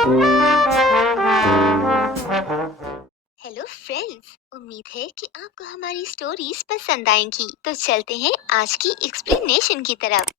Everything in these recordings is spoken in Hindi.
हेलो फ्रेंड्स, उम्मीद है कि आपको हमारी स्टोरीज पसंद आएंगी। तो चलते हैं आज की एक्सप्लेनेशन की तरफ।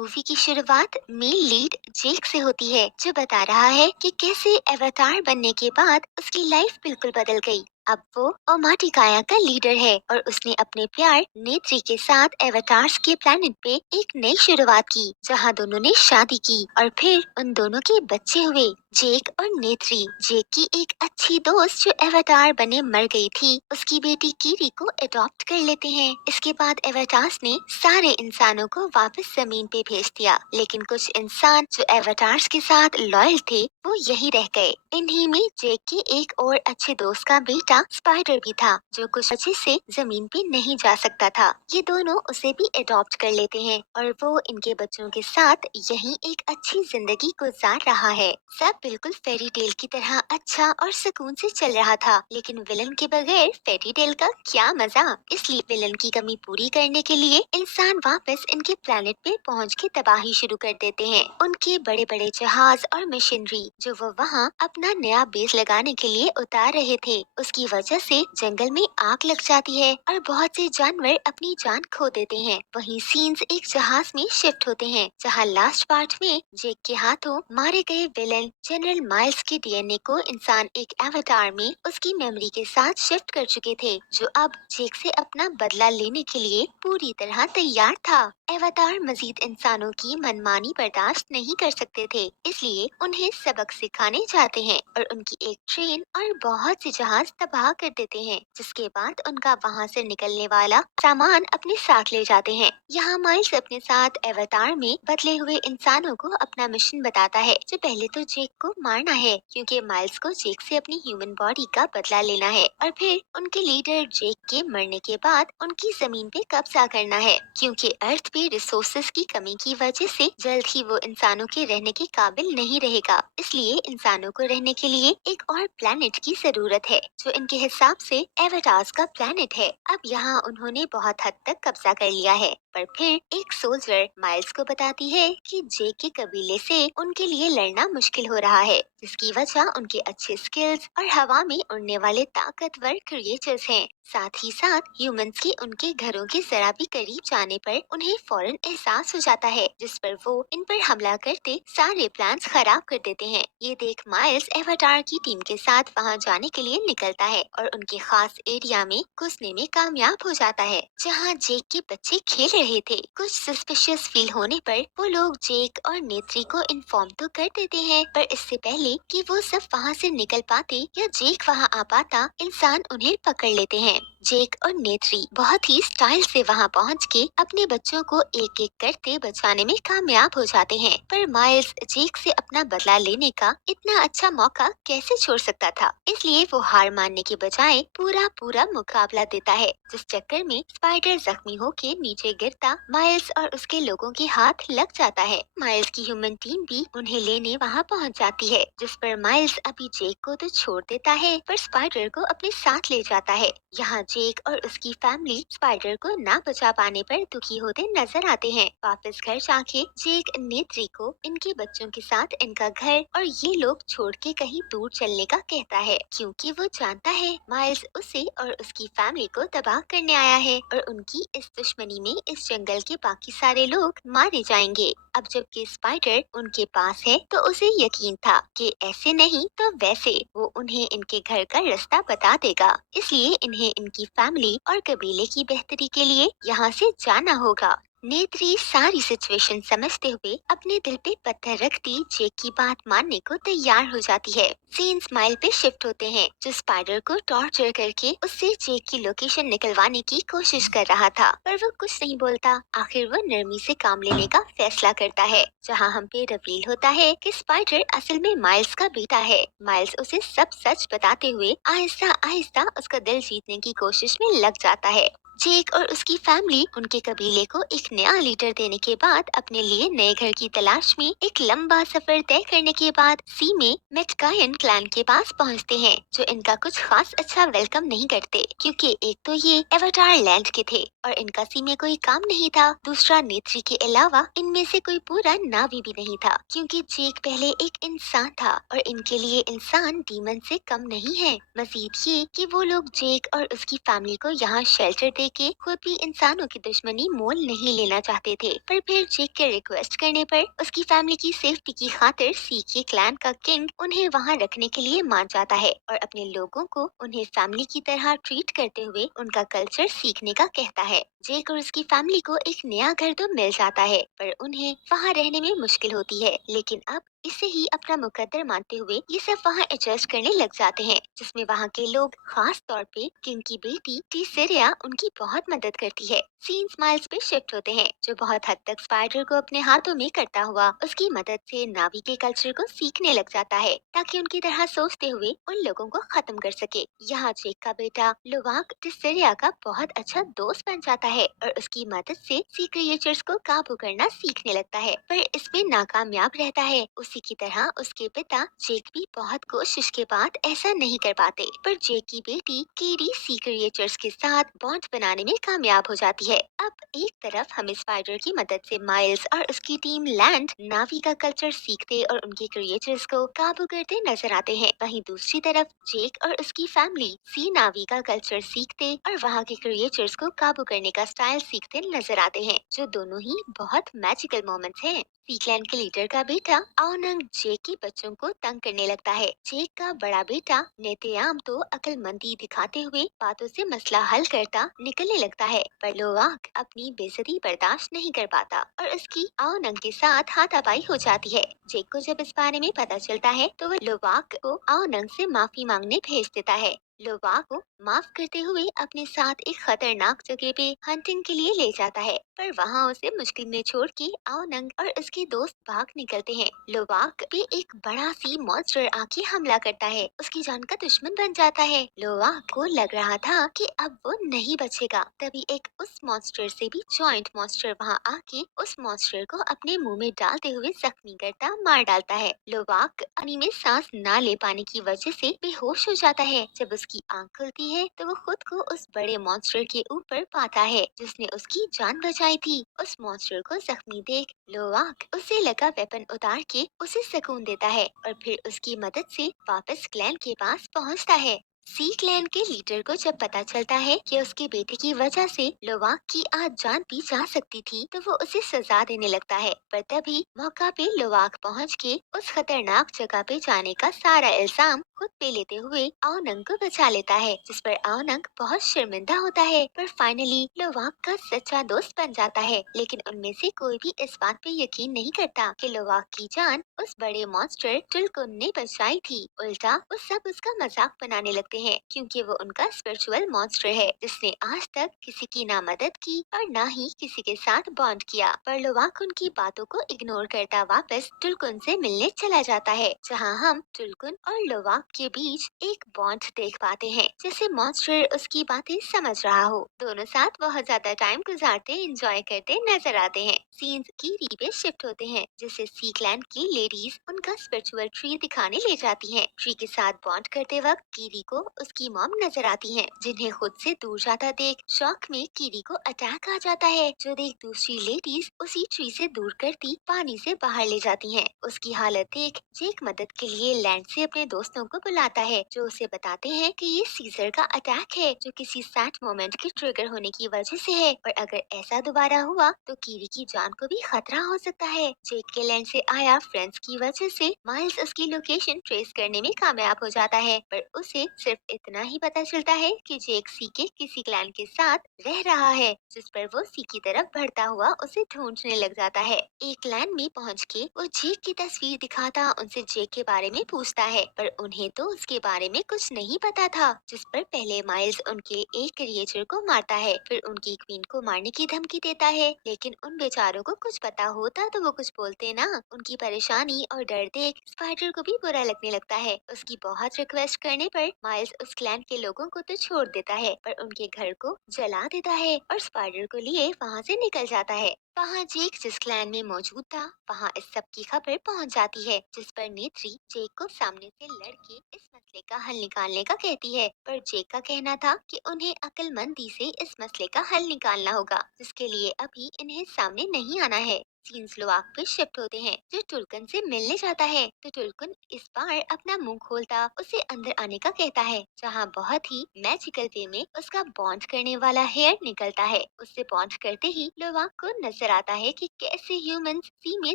मूवी की शुरुआत मेन लीड जेक से होती है, जो बता रहा है कि कैसे एवाटार बनने के बाद उसकी लाइफ बिल्कुल बदल गई। अब वो ओमाटिकाया का लीडर है और उसने अपने प्यार नेत्री के साथ एवाटार्स के प्लेनेट पे एक नई शुरुआत की, जहां दोनों ने शादी की और फिर उन दोनों के बच्चे हुए, जेक और नेत्री। जेक की एक अच्छी दोस्त जो एवाटार बने मर गई थी, उसकी बेटी कीरी को अडॉप्ट कर लेते हैं। इसके बाद एवाटार्स ने सारे इंसानों को वापस जमीन पे भेज दिया, लेकिन कुछ इंसान जो एवाटार्स के साथ लॉयल थे वो यही रह गए। इन्हीं में जेक के एक और अच्छे दोस्त का बेटा स्पाइडर भी था, जो कुछ वजह से जमीन पे नहीं जा सकता था। ये दोनों उसे भी अडॉप्ट कर लेते हैं और वो इनके बच्चों के साथ यहीं एक अच्छी जिंदगी गुजार रहा है। सब बिल्कुल फेरी टेल की तरह अच्छा और सुकून से चल रहा था, लेकिन विलन के बगैर फेरी टेल का क्या मजा। इसलिए विलन की कमी पूरी करने के लिए इंसान वापस इनके प्लेनेट पे पहुंच के तबाही शुरू कर देते हैं। उनके बड़े बड़े जहाज और मशीनरी जो वो वहाँ अपना नया बेस लगाने के लिए उतार रहे थे, उसकी वजह से जंगल में आग लग जाती है और बहुत से जानवर अपनी जान खो देते हैं। वहीं सीन्स एक जहाज में शिफ्ट होते हैं, जहाँ लास्ट पार्ट में जेक के हाथों मारे गए विलन जनरल माइल्स के डीएनए को इंसान एक एवाटार में उसकी मेमोरी के साथ शिफ्ट कर चुके थे, जो अब जेक से अपना बदला लेने के लिए पूरी तरह तैयार था। एवाटार मजीद इंसानों की मनमानी बर्दाश्त नहीं कर सकते थे, इसलिए उन्हें सबक सिखाने जाते हैं और उनकी एक ट्रेन और बहुत से जहाज तबाह कर देते हैं, जिसके बाद उनका वहाँ से निकलने वाला सामान अपने साथ ले जाते हैं। यहाँ माइल्स अपने साथ एवाटार में बदले हुए इंसानों को अपना मिशन बताता है, जो पहले तो जेक को मारना है, क्योंकि माइल्स को जेक से अपनी ह्यूमन बॉडी का बदला लेना है और फिर उनके लीडर जेक के मरने के बाद उनकी जमीन पे कब्जा करना है, क्योंकि अर्थ पे रिसोर्सेज की कमी की वजह से जल्द ही वो इंसानों के रहने के काबिल नहीं रहेगा। इसलिए इंसानों को रहने के लिए एक और प्लेनेट की जरूरत है, जो इनके हिसाब से एवाटार्स का प्लेनेट है। अब यहाँ उन्होंने बहुत हद तक कब्जा कर लिया है, पर फिर एक सोल्जर माइल्स को बताती है कि जेक के कबीले से उनके लिए लड़ना मुश्किल हो रहा है, जिसकी वजह उनके अच्छे स्किल्स और हवा में उड़ने वाले ताकतवर क्रिएचर्स हैं। साथ ही साथ ह्यूमंस के उनके घरों के जरा भी करीब जाने पर उन्हें फौरन एहसास हो जाता है, जिस पर वो इन पर हमला करते सारे प्लान्स खराब कर देते हैं। ये देख माइल्स एवाटार की टीम के साथ वहां जाने के लिए निकलता है और उनके खास एरिया में घुसने में कामयाब हो जाता है, जहां जेक के बच्चे खेल रहे थे। कुछ सस्पिशियस फील होने पर वो लोग जेक और नेत्री को इन्फॉर्म तो कर देते हैं, पर इससे पहले कि वो सब वहां से निकल पाते या जेक वहां आ पाता, इंसान उन्हें पकड़ लेते हैं। जेक और नेत्री बहुत ही स्टाइल से वहां पहुंच के अपने बच्चों को एक एक करते बचाने में कामयाब हो जाते हैं, पर माइल्स जेक से अपना बदला लेने का इतना अच्छा मौका कैसे छोड़ सकता था। इसलिए वो हार मानने के बजाय पूरा पूरा मुकाबला देता है, जिस चक्कर में स्पाइडर जख्मी होके नीचे गिरता माइल्स और उसके लोगों के हाथ लग जाता है। माइल्स की ह्यूमन टीम भी उन्हें लेने वहाँ पहुँच जाती है, जिस पर माइल्स अभी जेक को तो छोड़ देता है, पर स्पाइडर को अपने साथ ले जाता है। यहाँ जेक और उसकी फैमिली स्पाइडर को ना बचा पाने पर दुखी होते नजर आते हैं। वापस घर जाके जेक नेत्री को इनके बच्चों के साथ इनका घर और ये लोग छोड़ के कहीं दूर चलने का कहता है, क्योंकि वो जानता है माइल्स उसे और उसकी फैमिली को तबाह करने आया है और उनकी इस दुश्मनी में इस जंगल के बाकी सारे लोग मारे जाएंगे। अब जबकि स्पाइडर उनके पास है, तो उसे यकीन था कि ऐसे नहीं तो वैसे वो उन्हें इनके घर का रास्ता बता देगा। इसलिए इन्हें इनकी फैमिली और कबीले की बेहतरी के लिए यहाँ से जाना होगा। नेत्री सारी सिचुएशन समझते हुए अपने दिल पे पत्थर रखती जेक की बात मानने को तैयार हो जाती है। सीन स्माइल पे शिफ्ट होते हैं, जो स्पाइडर को टॉर्चर करके उससे जेक की लोकेशन निकलवाने की कोशिश कर रहा था, पर वो कुछ नहीं बोलता। आखिर वो नरमी से काम लेने का फैसला करता है, जहाँ हम पे रिवील होता है कि स्पाइडर असल में माइल्स का बेटा है। माइल्स उसे सब सच बताते हुए आहिस्ता आहिस्ता उसका दिल जीतने की कोशिश में लग जाता है। जेक और उसकी फैमिली उनके कबीले को एक नया लीडर देने के बाद अपने लिए नए घर की तलाश में एक लंबा सफर तय करने के बाद सी में मेटकायन क्लैन के पास पहुंचते हैं, जो इनका कुछ खास अच्छा वेलकम नहीं करते, क्योंकि एक तो ये एवाटार लैंड के थे और इनका सी में कोई काम नहीं था। दूसरा, नेत्री के अलावा इनमें से कोई पूरा नावी भी नहीं था, क्योंकि जेक पहले एक इंसान था और इनके लिए इंसान डीमन से कम नहीं है। मजीद ये कि वो लोग जेक और उसकी फैमिली को यहाँ शेल्टर देके खुद भी इंसानों की दुश्मनी मोल नहीं लेना चाहते थे। पर फिर जेक के रिक्वेस्ट करने पर उसकी फैमिली की सेफ्टी की खातिर सी के क्लैन का किंग उन्हें वहाँ रखने के लिए मान जाता है और अपने लोगों को उन्हें फैमिली की तरह ट्रीट करते हुए उनका कल्चर सीखने का कहता है। जेक और उसकी फैमिली को एक नया घर तो मिल जाता है, पर उन्हें वहाँ रहने में मुश्किल होती है। लेकिन अब इसे ही अपना मुकद्दर मानते हुए ये सब वहाँ एडजस्ट करने लग जाते हैं, जिसमें वहाँ के लोग, खास तौर पे किंग की बेटी टीसेरिया, उनकी बहुत मदद करती है। सीन स्माइल्स पे शिफ्ट होते हैं, जो बहुत हद तक स्पाइडर को अपने हाथों में करता हुआ उसकी मदद से नावी के कल्चर को सीखने लग जाता है, ताकि उनकी तरह सोचते हुए उन लोगों को खत्म कर सके। यहाँ जेक का बेटा लुवाक टिसेरिया का बहुत अच्छा दोस्त बन जाता है और उसकी मदद से सी क्रिएचर्स को काबू करना सीखने लगता है, पर इसमें नाकामयाब रहता है। उसी की तरह उसके पिता जेक भी बहुत कोशिश के बाद ऐसा नहीं कर पाते, पर जेक की बेटी कीरी सी क्रिएचर्स के साथ बॉन्ड बनाने में कामयाब हो जाती है। अब एक तरफ हमें स्पाइडर की मदद से माइल्स और उसकी टीम लैंड नावी का कल्चर सीखते और उनके क्रिएचर्स को काबू करते नजर आते हैं। वहीं दूसरी तरफ जेक और उसकी फैमिली सी नावी का कल्चर सीखते और वहाँ के क्रिएचर्स को काबू करने का स्टाइल सीखते नजर आते हैं, जो दोनों ही बहुत मैजिकल मोमेंट्स हैं। सीक्लैंड के लीडर का बेटा आओनंग जेक के बच्चों को तंग करने लगता है। जेक का बड़ा बेटा नेतेयाम तो अक्लमंदी दिखाते हुए बातों से मसला हल करता निकलने लगता है, पर लोवाक अपनी बेइज्जती बर्दाश्त नहीं कर पाता और उसकी आओनंग के साथ हाथापाई हो जाती है। जेक को जब इस बारे में पता चलता है तो वह लोवाक को आओनंग से माफी मांगने भेज देता है। लोवाक को माफ करते हुए अपने साथ एक खतरनाक जगह पे हंटिंग के लिए ले जाता है, पर वहाँ उसे मुश्किल में छोड़ के आओनंग और उसके दोस्त भाग निकलते हैं। लोवाक पे एक बड़ा सी मॉन्स्टर आके हमला करता है, उसकी जान का दुश्मन बन जाता है। लोवाक को लग रहा था कि अब वो नहीं बचेगा, तभी एक उस मॉन्स्टर से भी जॉइंट मॉन्स्टर वहाँ आके उस मॉन्स्टर को अपने मुंह में डालते हुए जख्मी करता मार डालता है। लोवाक पानी में सांस ना ले पाने की वजह से बेहोश हो जाता है। जब उसकी आंख खुलती है तो वो खुद को उस बड़े मॉन्स्टर के ऊपर पाता है जिसने उसकी जान बचाई थी। उस मॉन्स्टर को जख्मी देख लोवाक उसे लगा वेपन उतार के उसे सुकून देता है और फिर उसकी मदद से वापस क्लैन के पास पहुंचता है। सी क्लैन के लीडर को जब पता चलता है कि उसके बेटे की वजह से लोवाक की आज जान भी जा सकती थी, तो वो उसे सजा देने लगता है। पर तभी मौका पे लोवाक पहुंच के उस खतरनाक जगह पे जाने का सारा इल्जाम खुद पे लेते हुए आओनंग को बचा लेता है, जिस पर आओनंग बहुत शर्मिंदा होता है। पर फाइनली लोवाक का सच्चा दोस्त बन जाता है, लेकिन उनमें से कोई भी इस बात पे यकीन नहीं करता कि लोवाक की जान उस बड़े मॉन्स्टर टुलकुन ने बचाई थी। उल्टा वो सब उसका मजाक बनाने लगते हैं, क्योंकि वो उनका स्पिरिचुअल मॉन्स्टर है जिसने आज तक किसी की ना मदद की और ना ही किसी के साथ बॉन्ड किया। पर लोवाक उनकी बातों को इग्नोर करता वापस टुलकुन से मिलने चला जाता है, जहाँ हम टुलकुन और लोवाक के बीच एक बॉन्ड देख पाते हैं, जैसे मॉन्स्टर उसकी बातें समझ रहा हो। दोनों साथ बहुत ज्यादा टाइम गुजारते एंजॉय करते नजर आते हैं। सीन्स की री शिफ्ट होते हैं, जिसे सी क्लैन की लेडीज उनका स्पिरिचुअल ट्री दिखाने ले जाती हैं। ट्री के साथ बॉन्ड करते वक्त कीरी को उसकी मॉम नजर आती हैं, जिन्हें खुद से दूर जाता देख शौक में कीरी को अटैक आ जाता है, जो देख दूसरी लेडीज उसी ट्री से दूर करती पानी से बाहर ले जाती हैं। उसकी हालत देख जेक मदद के लिए लैंड से अपने दोस्तों को बुलाता है, जो उसे बताते हैं कि ये सीजर का अटैक है, जो किसी सैड मोमेंट के ट्रिगर होने की वजह से है, और अगर ऐसा दोबारा हुआ तो कीरी की जान को भी खतरा हो सकता है। जेक के लैंड से आया फ्रेंड्स की वजह से माइल्स उसकी लोकेशन ट्रेस करने में कामयाब हो जाता है, पर उसे सिर्फ इतना ही पता चलता है कि जेक सी के किसी क्लैन के साथ रह रहा है, जिस पर वो सी की तरफ बढ़ता हुआ उसे ढूंढने लग जाता है। एक क्लैन में पहुंच के वो जेक की तस्वीर दिखाता उनसे जेक के बारे में पूछता है, पर उन्हें तो उसके बारे में कुछ नहीं पता था, जिस पर पहले माइल्स उनके एक क्रिएचर को मारता है, फिर उनकी क्वीन को मारने की धमकी देता है। लेकिन उन बेचारों को कुछ पता होता तो वो कुछ बोलते ना। उनकी परेशानी और डर देख स्पाइडर को भी बुरा लगने लगता है। उसकी बहुत रिक्वेस्ट करने पर माइल्स उस क्लैन के लोगों को तो छोड़ देता है, पर उनके घर को जला देता है और स्पाइडर को लिए वहाँ से निकल जाता है। वहाँ जेक जिस क्लैन में मौजूद था, वहाँ इस सब की खबर पहुँच जाती है, जिस पर नेत्री जेक को सामने से लड़के इस मसले का हल निकालने का कहती है। पर जेक का कहना था कि उन्हें अक्लमंदी से इस मसले का हल निकालना होगा, जिसके लिए अभी इन्हें सामने नहीं आना है। सीन्स लोआक पे शिफ्ट होते हैं, जो टुल्कन से मिलने जाता है। तो टुल्कन इस बार अपना मुंह खोलता उसे अंदर आने का कहता है, जहाँ बहुत ही मैजिकल वे में उसका बॉन्ड करने वाला हेयर निकलता है। उससे बॉन्ड करते ही लोआक को नजर आता है कि कैसे ह्यूमंस सी में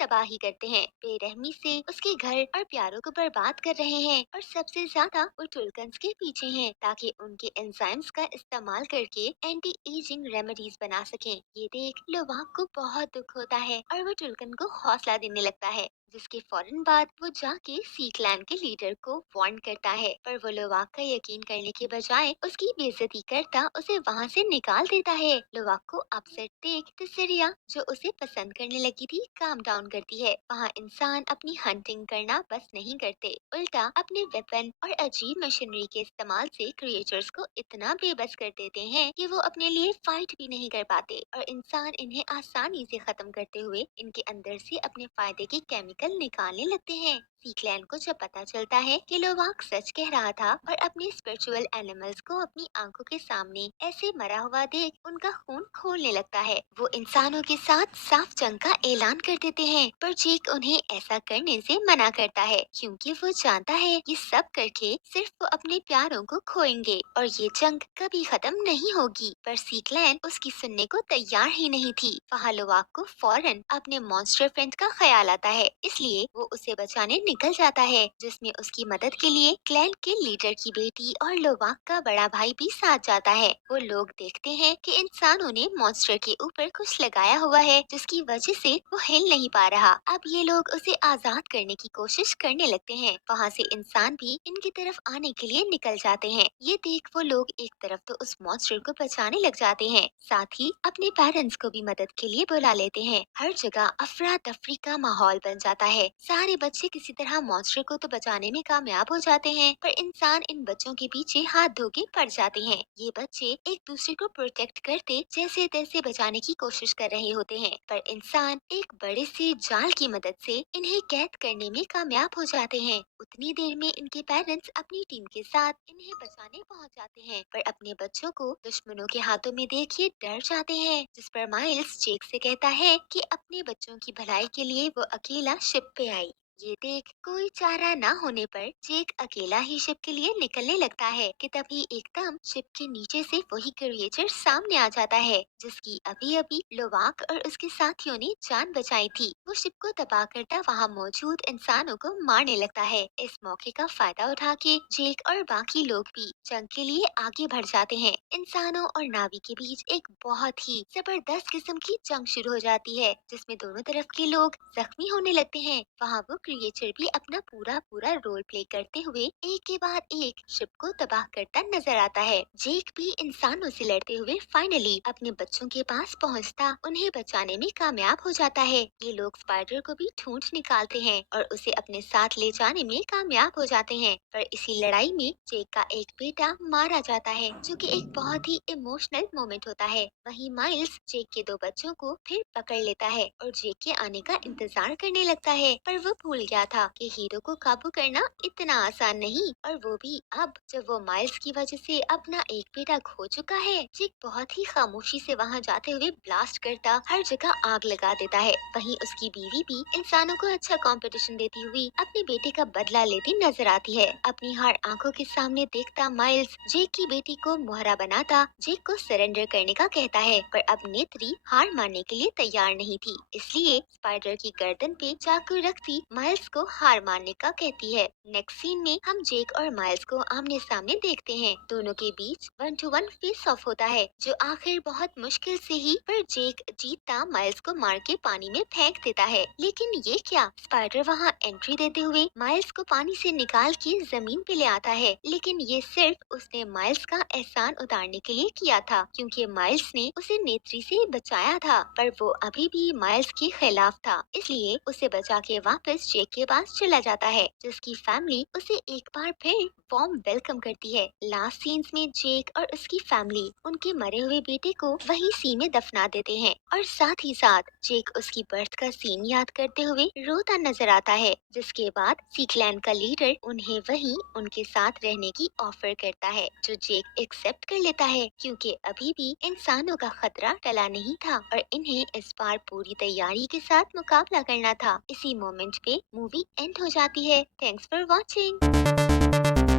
तबाही करते हैं, बेरहमी से उसके घर और प्यारों को बर्बाद कर रहे हैं। और सबसे ज्यादा वो टुल्कन्स के पीछे हैं, ताकि उनके एंजाइम्स का इस्तेमाल करके एंटी एजिंग रेमेडीज बना सकें। ये देख लोवाक को बहुत दुख होता है और वो टुल्कन को हौसला देने लगता है, जिसके फौरन बाद वो जाके सी क्लैन के लीडर को वार्न करता है। पर वो लोवाक का यकीन करने के बजाय उसकी बेइज्जती करता उसे वहाँ से निकाल देता है। लोवाक को अपसेट देख तिसेरिया, जो उसे पसंद करने लगी थी, काम डाउन करती है। वहाँ इंसान अपनी हंटिंग करना बस नहीं करते, उल्टा अपने वेपन और अजीब मशीनरी के इस्तेमाल से क्रिएचर्स को इतना बेबस कर देते हैं कि वो अपने लिए फाइट भी नहीं कर पाते, और इंसान इन्हें आसानी से खत्म करते हुए इनके अंदर से अपने फायदे के केमिकल निकालने लगते हैं। सीक्लैन को जब पता चलता है कि लोवाक सच कह रहा था और अपने स्पिरिचुअल एनिमल्स को अपनी आंखों के सामने ऐसे मरा हुआ देख उनका खून खोलने लगता है, वो इंसानों के साथ साफ जंग का ऐलान कर देते हैं। पर जेक उन्हें ऐसा करने से मना करता है, क्योंकि वो जानता है ये सब करके सिर्फ वो अपने प्यारों को खोएंगे और ये जंग कभी खत्म नहीं होगी। पर सीक्लैन उसकी सुनने को तैयार ही नहीं थी। वहाँ लोवाक को फौरन अपने मॉन्स्टर फ्रेंड का ख्याल आता है, इसलिए वो उसे बचाने निकल जाता है, जिसमें उसकी मदद के लिए क्लैन के लीडर की बेटी और लोवाक का बड़ा भाई भी साथ जाता है। वो लोग देखते हैं कि इंसानों ने मॉन्स्टर के ऊपर कुछ लगाया हुआ है, जिसकी वजह से वो हिल नहीं पा रहा। अब ये लोग उसे आजाद करने की कोशिश करने लगते हैं। वहाँ से इंसान भी इनकी तरफ आने के लिए निकल जाते हैं। ये देख वो लोग एक तरफ तो उस मॉन्स्टर को बचाने लग जाते हैं, साथ ही अपने पेरेंट्स को भी मदद के लिए बुला लेते हैं। हर जगह अफरा तफरी का माहौल बन जाता है। सारे बच्चे किसी तरह मॉन्स्टर को तो बचाने में कामयाब हो जाते हैं, पर इंसान इन बच्चों के पीछे हाथ धो के पड़ जाते हैं। ये बच्चे एक दूसरे को प्रोटेक्ट करते जैसे तैसे बचाने की कोशिश कर रहे होते हैं, पर इंसान एक बड़े से जाल की मदद से इन्हें कैद करने में कामयाब हो जाते हैं। उतनी देर में इनके पेरेंट्स अपनी टीम के साथ इन्हें बचाने पहुंच जाते हैं, पर अपने बच्चों को दुश्मनों के हाथों में देख के डर जाते हैं। जिस पर माइल्स जेक से कहता है कि अपने बच्चों की भलाई के लिए वो अकेला शिप पे आई। ये देख कोई चारा ना होने पर जेक अकेला ही शिप के लिए निकलने लगता है कि तभी एकदम शिप के नीचे से वही क्रिएचर सामने आ जाता है, जिसकी अभी अभी लोवाक और उसके साथियों ने जान बचाई थी। वो शिप को तबाह करता वहाँ मौजूद इंसानों को मारने लगता है। इस मौके का फायदा उठा के जेक और बाकी लोग भी जंग के लिए आगे बढ़ जाते हैं। इंसानों और नावी के बीच एक बहुत ही जबरदस्त किस्म की जंग शुरू हो जाती है, जिसमें दोनों तरफ के लोग जख्मी होने लगते हैं। वहाँ वो क्रिएचर भी अपना पूरा पूरा रोल प्ले करते हुए एक के बाद एक शिप को तबाह करता नजर आता है। जेक भी इंसानों से लड़ते हुए फाइनली अपने बच्चों के पास पहुँचता उन्हें बचाने में कामयाब हो जाता है। ये लोग स्पाइडर को भी ढूंढ निकालते हैं और उसे अपने साथ ले जाने में कामयाब हो जाते हैं। पर इसी लड़ाई में जेक का एक बेटा मारा जाता है, जो कि एक बहुत ही इमोशनल मोमेंट होता है। वहीं माइल्स जेक के दो बच्चों को फिर पकड़ लेता है और जेक के आने का इंतजार करने लगता है, पर वो भूल गया था कि हीरो को काबू करना इतना आसान नहीं, और वो भी अब जब वो माइल्स की वजह से अपना एक बेटा खो चुका है। जेक बहुत ही खामोशी से वहाँ जाते हुए ब्लास्ट करता हर जगह आग लगा देता है। वहीं उसकी बीवी भी इंसानों को अच्छा कंपटीशन देती हुई अपने बेटे का बदला लेती नजर आती है। अपनी हार आंखों के सामने देखता माइल्स जेक की बेटी को मोहरा बनाता जेक को सरेंडर करने का कहता है, पर अब नेत्री हार मानने के लिए तैयार नहीं थी, इसलिए स्पाइडर की गर्दन पे चाकू रखती माइल्स को हार मानने का कहती है। नेक्स्ट सीन में हम जेक और माइल्स को आमने सामने देखते हैं। दोनों के बीच 1-to-1 फेस ऑफ होता है, जो आखिर बहुत मुश्किल से ही पर जेक जीतता माइल्स को मार के पानी में फेंक देता है। लेकिन ये क्या, स्पाइडर वहाँ एंट्री देते हुए माइल्स को पानी से निकाल के जमीन पे ले आता है, लेकिन ये सिर्फ उसने माइल्स का एहसान उतारने के लिए किया था, क्योंकि माइल्स ने उसे नेत्री से बचाया था। पर वो अभी भी माइल्स के खिलाफ था, इसलिए उसे बचा के वापस जेक के पास चला जाता है, जिसकी फैमिली उसे एक बार फिर वार्म वेलकम करती है। लास्ट सीन्स में जेक और उसकी फैमिली उनके मरे हुए बेटे को वही सी में दफना देते हैं और साथ ही साथ जेक उसकी बर्थ का सीन याद करते हुए रोता नजर आता है, जिसके बाद सीक्लैंड का लीडर उन्हें वहीं उनके साथ रहने की ऑफर करता है, जो जेक एक्सेप्ट कर लेता है क्योंकि अभी भी इंसानों का खतरा टला नहीं था और इन्हें इस बार पूरी तैयारी के साथ मुकाबला करना था। इसी मोमेंट पे मूवी एंड हो जाती है। Thanks for watching.